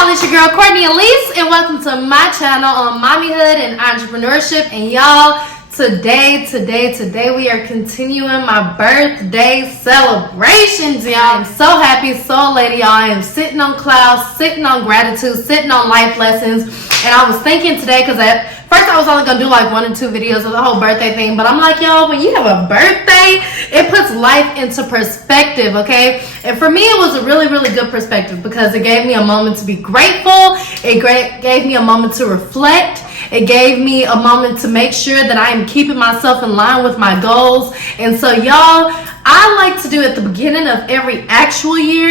y'all, it's your girl Cordnie Ellese, and welcome to my channel on mommyhood and entrepreneurship. And y'all, today we are continuing my birthday celebrations, y'all. I'm so happy, so elated, y'all. I am sitting on clouds, sitting on gratitude, sitting on life lessons. And I was thinking today, because at first I was only gonna do like 1 or 2 videos of the whole birthday thing, but I'm like, yo, when you have a birthday, it puts life into perspective, okay? And for me, it was a really good perspective because it gave me a moment to be grateful. It gave me a moment to reflect. It gave me a moment to make sure that I am keeping myself in line with my goals. And so, y'all, I like to do at the beginning of every actual year,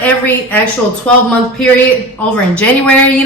every actual 12-month period over in January,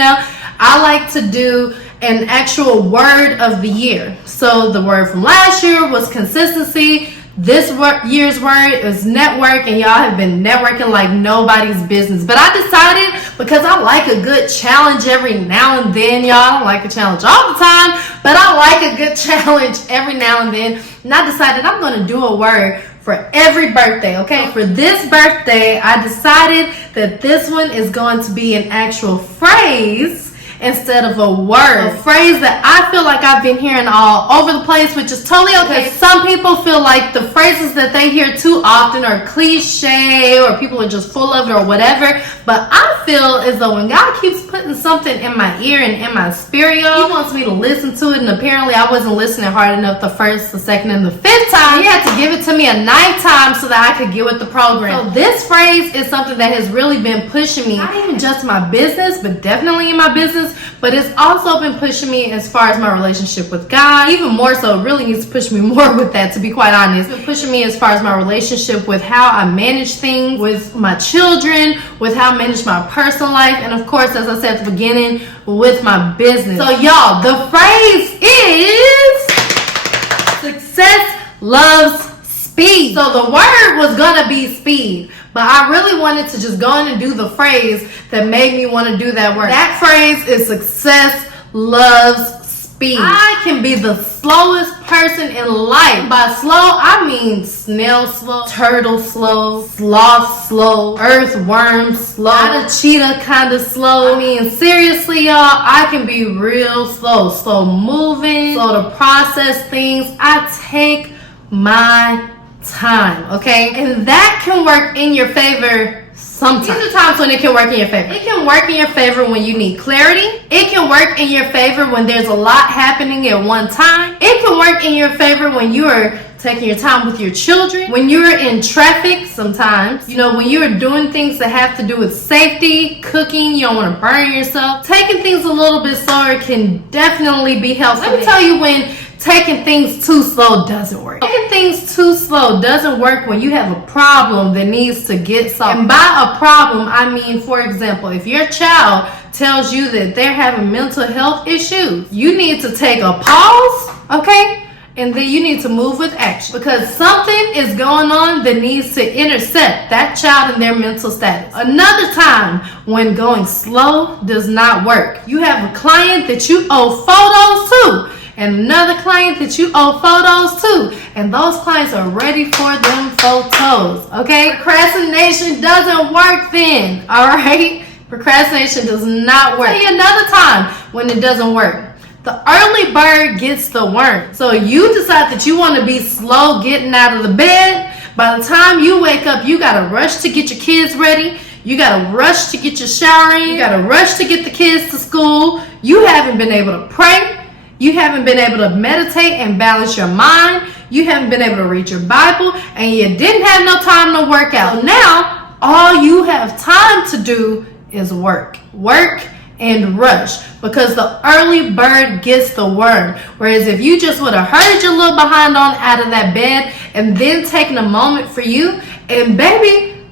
I like to do an actual word of the year. So the word from last year was consistency. This year's word is network, and y'all have been networking like nobody's business. But I decided, because I like a good challenge every now and then, y'all. I don't like a challenge all the time, but I like a good challenge every now and then. And I decided I'm going to do a word for every birthday, okay? For this birthday, I decided that this one is going to be an actual phrase instead of a word. A phrase that I feel like I've been hearing all over the place, which is totally okay. Some people feel like the phrases that they hear too often are cliche, or people are just full of it or whatever. But I feel as though when God keeps putting something in my ear and in my spirit, He wants me to listen to it. And apparently I wasn't listening hard enough the first, the second, and the 5th time. He had to give it to me a 9th time so that I could get with the program. So this phrase is something that has really been pushing me, not even just my business, but definitely in my business. But it's also been pushing me as far as my relationship with God. Even more so, it really needs to push me more with that, to be quite honest. It's been pushing me as far as my relationship with how I manage things with my children, with how I manage my personal life, and of course, as I said at the beginning, with my business. So y'all, the phrase is success loves speed. So the word was gonna be speed, but I really wanted to just go in and do the phrase that made me want to do that word. That phrase is success loves speed. I can be the slowest person in life. By slow, I mean snail slow, turtle slow, sloth slow, earthworm slow, not a cheetah kind of slow. I mean, seriously, y'all, I can be real slow moving, slow to process things. I take my time, okay? And that can work in your favor sometimes. These are times when it can work in your favor. It can work in your favor when you need clarity. It can work in your favor when there's a lot happening at one time. It can work in your favor when you are taking your time with your children, when you're in traffic sometimes, when you're doing things that have to do with safety, cooking, you don't want to burn yourself. Taking things a little bit slower can definitely be helpful. Let me tell you when taking things too slow doesn't work. Taking things too slow doesn't work when you have a problem that needs to get solved. And by a problem, I mean, for example, if your child tells you that they're having mental health issues, you need to take a pause, okay? And then you need to move with action, because something is going on that needs to intercept that child and their mental status. Another time when going slow does not work. You have a client that you owe photos to, and another client that you owe photos to, and those clients are ready for them photos, okay? Procrastination doesn't work then, all right? Procrastination does not work. I'll tell you another time when it doesn't work. The early bird gets the worm. So you decide that you want to be slow getting out of the bed. By the time you wake up, you got to rush to get your kids ready. You got to rush to get your shower in. You got to rush to get the kids to school. You haven't been able to pray. You haven't been able to meditate and balance your mind. You haven't been able to read your Bible, and you didn't have no time to work out. So now, all you have time to do is work and rush, because the early bird gets the worm. Whereas if you just would have hurried your little behind on out of that bed and then taken a moment for you, and baby,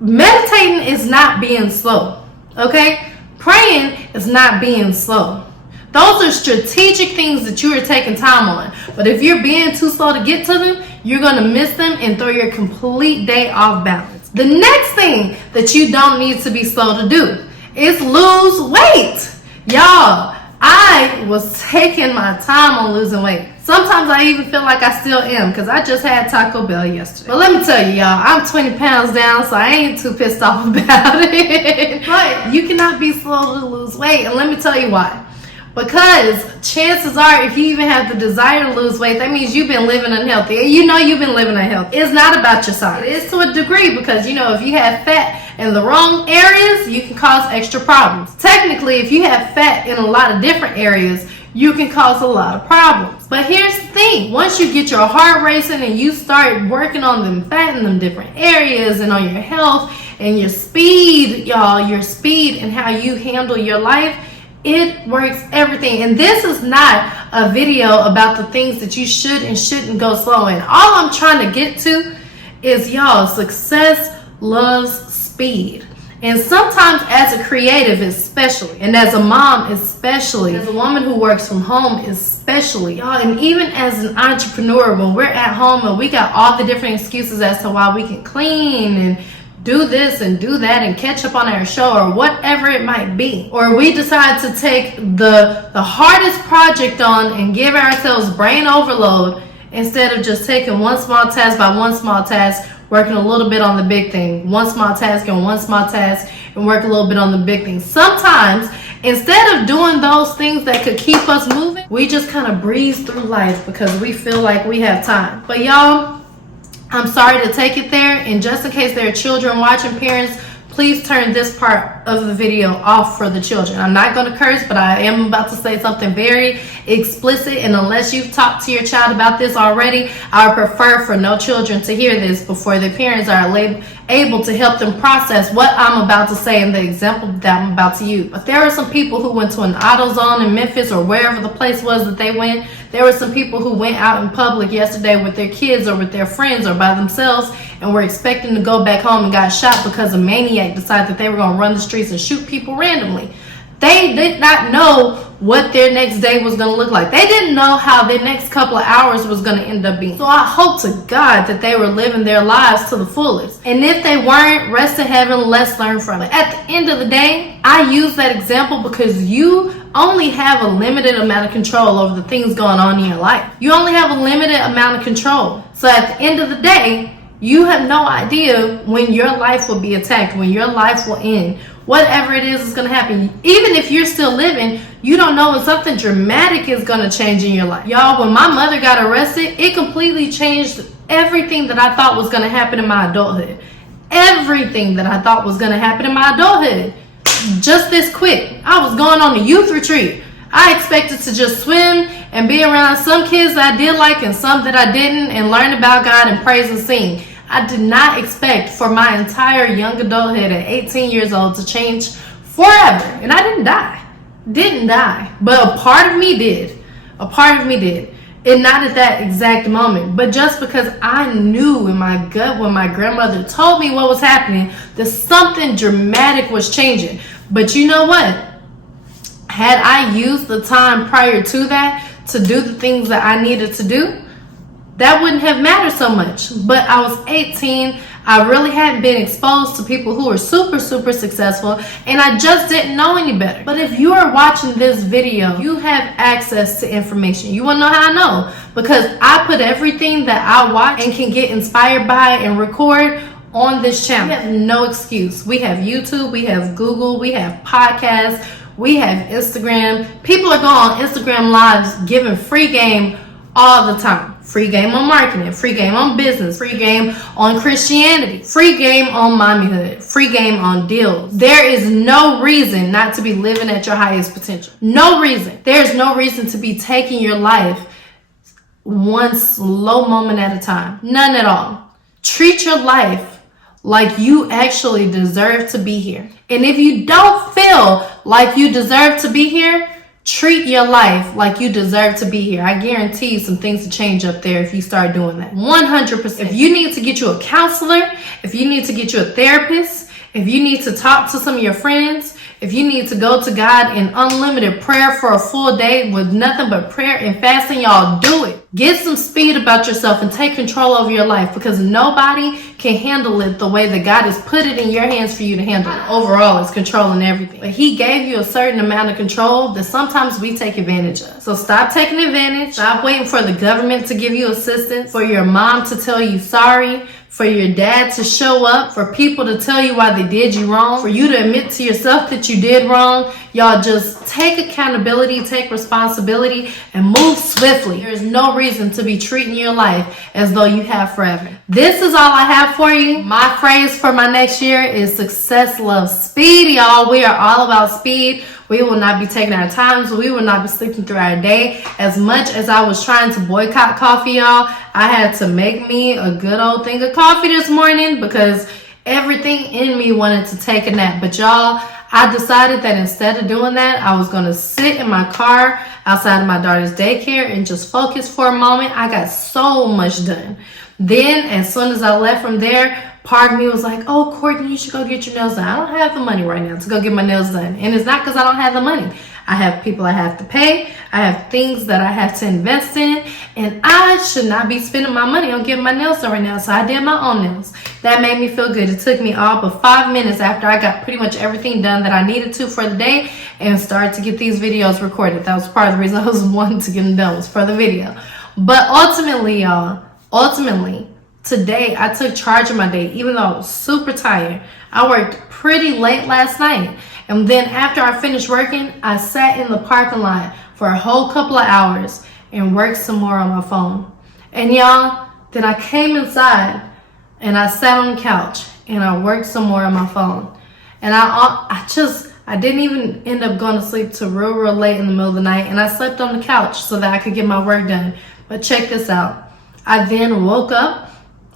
meditating is not being slow, okay? Praying is not being slow. Those are strategic things that you are taking time on. But if you're being too slow to get to them, you're going to miss them and throw your complete day off balance. The next thing that you don't need to be slow to do is lose weight. Y'all, I was taking my time on losing weight. Sometimes I even feel like I still am because I just had Taco Bell yesterday. But let me tell you, y'all, I'm 20 pounds down, so I ain't too pissed off about it. But you cannot be slow to lose weight, and let me tell you why. Because chances are, if you even have the desire to lose weight, that means you've been living unhealthy. You know you've been living unhealthy. It's not about your size. It is to a degree because, you know, if you have fat in the wrong areas, you can cause extra problems. Technically, if you have fat in a lot of different areas, you can cause a lot of problems. But here's the thing. Once you get your heart racing and you start working on them fat in them different areas and on your health and your speed, y'all, your speed and how you handle your life, it works everything. And this is not a video about the things that you should and shouldn't go slow in. All I'm trying to get to is, y'all, success loves speed. And sometimes as a creative especially, and as a mom especially, as a woman who works from home especially, y'all, and even as an entrepreneur, when we're at home and we got all the different excuses as to why we can clean and do this and do that and catch up on our show or whatever it might be, or we decide to take the hardest project on and give ourselves brain overload instead of just taking one small task by one small task, working a little bit on the big thing, one small task and one small task, and work a little bit on the big thing. Sometimes, instead of doing those things that could keep us moving, we just kind of breeze through life because we feel like we have time. But y'all, I'm sorry to take it there, and just in case there are children watching, parents, please turn this part of the video off for the children. I'm not going to curse, but I am about to say something very explicit, and unless you've talked to your child about this already, I would prefer for no children to hear this before their parents are able to help them process what I'm about to say and the example that I'm about to use. But there were some people who went to an AutoZone in Memphis or wherever the place was that they went. There were some people who went out in public yesterday with their kids or with their friends or by themselves and were expecting to go back home and got shot because a maniac decided that they were going to run the streets and shoot people randomly. They did not know what their next day was going to look like. They didn't know how their next couple of hours was going to end up being. So I hope to God that they were living their lives to the fullest. And if they weren't, rest in heaven, let's learn from it. At the end of the day, I use that example because you only have a limited amount of control over the things going on in your life. You only have a limited amount of control. So at the end of the day, you have no idea when your life will be attacked, when your life will end. Whatever it is going to happen. Even if you're still living, you don't know when something dramatic is going to change in your life. Y'all, when my mother got arrested, it completely changed everything that I thought was going to happen in my adulthood. Everything that I thought was going to happen in my adulthood. Just this quick. I was going on a youth retreat. I expected to just swim and be around some kids that I did like and some that I didn't and learn about God and praise and sing. I did not expect for my entire young adulthood at 18 years old to change forever. And I didn't die. Didn't die. But a part of me did. A part of me did. And not at that exact moment. But just because I knew in my gut when my grandmother told me what was happening, that something dramatic was changing. But you know what? Had I used the time prior to that to do the things that I needed to do, that wouldn't have mattered so much. But I was 18. I really hadn't been exposed to people who were super, super successful, and I just didn't know any better. But if you are watching this video, you have access to information. You want to know how I know? Because I put everything that I watch and can get inspired by and record on this channel. We have no excuse. We have YouTube, we have Google, we have podcasts, we have Instagram. People are going on Instagram lives giving free game all the time. Free game on marketing, free game on business, free game on Christianity, free game on mommyhood, free game on deals. There is no reason not to be living at your highest potential. No reason. There's no reason to be taking your life one slow moment at a time. None at all. Treat your life like you actually deserve to be here. And if you don't feel like you deserve to be here, treat your life like you deserve to be here. I guarantee you some things to change up there if you start doing that. 100%. If you need to get you a counselor, if you need to get you a therapist, if you need to talk to some of your friends, If you need to go to God in unlimited prayer for a full day with nothing but prayer and fasting, y'all do it. Get some speed about yourself and take control over your life, because nobody can handle it the way that God has put it in your hands for you to handle it. Overall, it's controlling everything. But He gave you a certain amount of control that sometimes we take advantage of. So stop taking advantage. Stop waiting for the government to give you assistance, for your mom to tell you sorry, for your dad to show up, for people to tell you why they did you wrong, for you to admit to yourself that you did wrong. Y'all just take accountability, take responsibility, and move swiftly. There is no reason to be treating your life as though you have forever. This is all I have for you. My phrase for my next year is success loves speed, y'all. We are all about speed. We will not be taking our time, so we will not be sleeping through our day. As much as I was trying to boycott coffee, y'all, I had to make me a good old thing of coffee this morning because everything in me wanted to take a nap. But y'all, I decided that instead of doing that, I was going to sit in my car outside of my daughter's daycare and just focus for a moment. I got so much done. Then, as soon as I left from there, part of me was like, oh, Cordnie, you should go get your nails done. I don't have the money right now to go get my nails done. And it's not because I don't have the money. I have people I have to pay. I have things that I have to invest in. And I should not be spending my money on getting my nails done right now. So I did my own nails. That made me feel good. It took me all but 5 minutes after I got pretty much everything done that I needed to for the day and started to get these videos recorded. That was part of the reason I was wanting to get them done, was for the video. But ultimately, y'all, today I took charge of my day, even though I was super tired. I worked pretty late last night. And then after I finished working, I sat in the parking lot for a whole couple of hours and worked some more on my phone. And y'all, then I came inside and I sat on the couch and I worked some more on my phone. And I didn't even end up going to sleep till real late in the middle of the night. And I slept on the couch so that I could get my work done. But check this out. I then woke up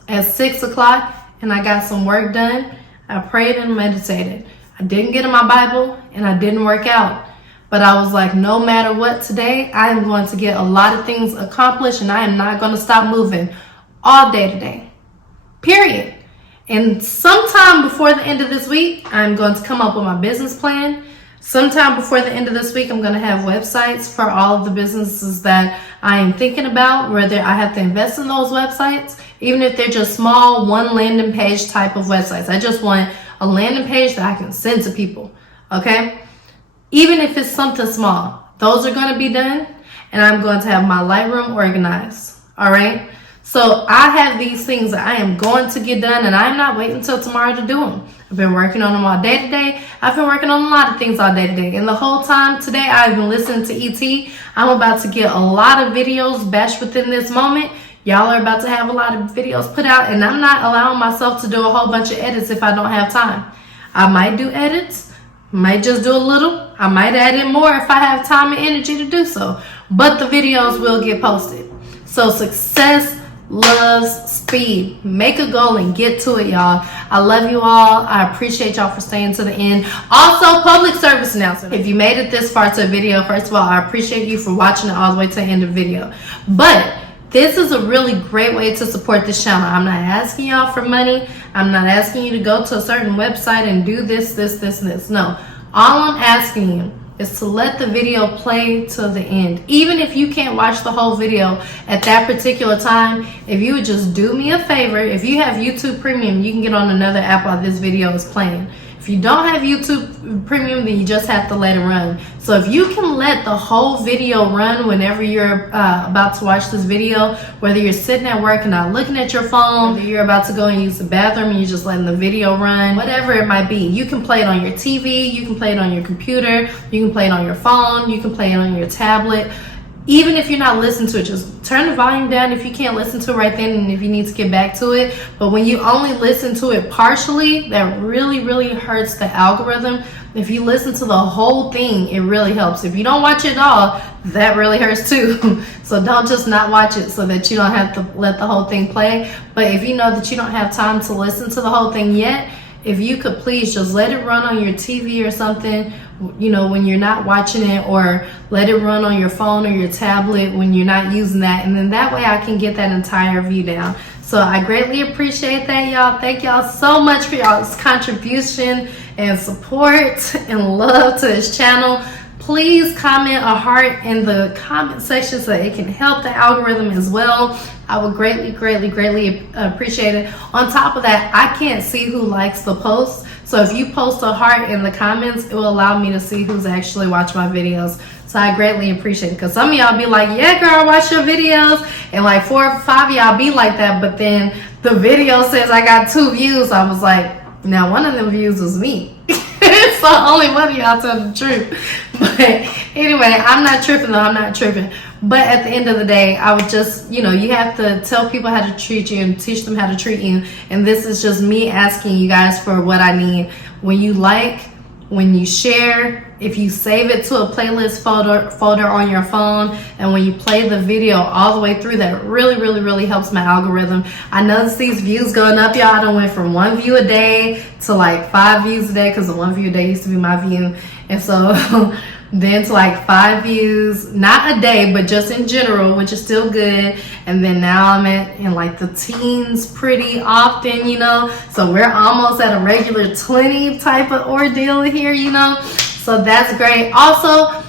at 6 o'clock and I got some work done. I prayed and meditated. I didn't get in my Bible and I didn't work out. But I was like, no matter what today, I am going to get a lot of things accomplished and I am not going to stop moving all day today. Period. And sometime before the end of this week, I'm going to come up with my business plan. Sometime before the end of this week, I'm going to have websites for all of the businesses that I am thinking about, whether I have to invest in those websites, even if they're just small, one landing page type of websites. I just want a landing page that I can send to people, okay? Even if it's something small, those are going to be done, and I'm going to have my Lightroom organized, all right? So I have these things that I am going to get done, and I'm not waiting until tomorrow to do them. I've been working on them all day today. I've been working on a lot of things all day today. And the whole time today, I've been listening to ET. I'm about to get a lot of videos bashed within this moment. Y'all are about to have a lot of videos put out, and I'm not allowing myself to do a whole bunch of edits if I don't have time. I might do edits, might just do a little. I might add in more if I have time and energy to do so. But the videos will get posted. So success loves speed. Make a goal and get to it, y'all. I love you all. I appreciate y'all for staying to the end. Also, public service announcement. If you made it this far to a video, first of all, I appreciate you for watching it all the way to the end of the video. But this is a really great way to support this channel. I'm not asking y'all for money. I'm not asking you to go to a certain website and do this, and this. No. All I'm asking you is to let the video play to the end. Even if you can't watch the whole video at that particular time, if you would just do me a favor, if you have YouTube Premium, you can get on another app while this video is playing. If you don't have YouTube Premium, then you just have to let it run. So if you can let the whole video run whenever you're about to watch this video, whether you're sitting at work and not looking at your phone, whether you're about to go and use the bathroom and you're just letting the video run, whatever it might be, you can play it on your TV, you can play it on your computer, you can play it on your phone, you can play it on your tablet. Even if you're not listening to it, just turn the volume down if you can't listen to it right then and if you need to get back to it. But when you only listen to it partially, that really hurts the algorithm. If you listen to the whole thing, it really helps. If you don't watch it all, that really hurts too. So don't just not watch it so that you don't have to let the whole thing play. But if you know that you don't have time to listen to the whole thing yet, if you could please just let it run on your TV or something, you know, when you're not watching it, or let it run on your phone or your tablet when you're not using that, and then that way I can get that entire view down. So I greatly appreciate that, y'all. Thank y'all so much for y'all's contribution and support and love to this channel. Please comment a heart in the comment section so it can help the algorithm as well. I would greatly appreciate it. On top of that, I can't see who likes the post. So if you post a heart in the comments, it will allow me to see who's actually watching my videos. So I greatly appreciate it, because some of y'all be like, yeah girl, I watch your videos, and like 4 or 5 of y'all be like that, but then the video says I got 2 views. I was like, now one of them views was me. So only one of y'all tell the truth. But anyway, I'm not tripping though. I'm not tripping. But at the end of the day, I would just, you have to tell people how to treat you and teach them how to treat you. And this is just me asking you guys for what I need. When you like, when you share, if you save it to a playlist folder on your phone, and when you play the video all the way through, that really helps my algorithm. I notice these views going up, y'all. I done went from 1 view a day to like 5 views a day, because the 1 view a day used to be my view. And so then to like 5 views, not a day, but just in general, which is still good. And then now I'm in like the teens pretty often, so we're almost at a regular 20 type of ordeal here, so that's great. Also,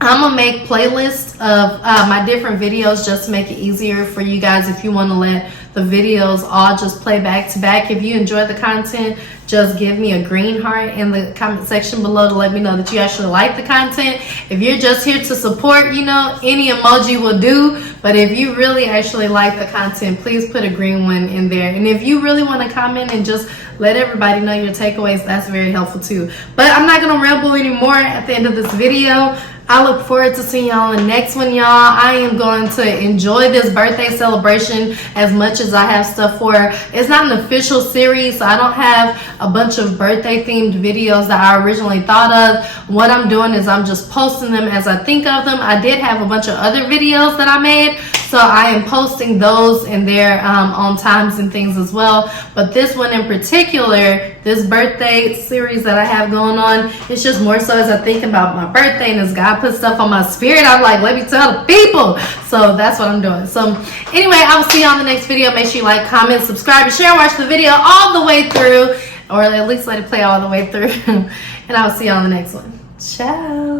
I'm gonna make playlists of my different videos just to make it easier for you guys. If you want to let the videos all just play back to back, if you enjoy the content, just give me a green heart in the comment section below to let me know that you actually like the content. If you're just here to support, any emoji will do. But if you really actually like the content, please put a green one in there. And if you really want to comment and just let everybody know your takeaways, that's very helpful too. But I'm not gonna ramble anymore at the end of this video. I look forward to seeing y'all in the next one, y'all. I am going to enjoy this birthday celebration as much as I have stuff for her. It's not an official series, so I don't have a bunch of birthday themed videos that I originally thought of. What I'm doing is I'm just posting them as I think of them. I did have a bunch of other videos that I made, so I am posting those in there on times and things as well. But this one in particular, this birthday series that I have going on, it's just more so as I think about my birthday, and as God put stuff on my spirit, I'm like, let me tell the people. So that's what I'm doing. So anyway, I will see you on the next video. Make sure you like, comment, subscribe, and share. Watch the video all the way through, or at least let it play all the way through. And I will see you on the next one. Ciao.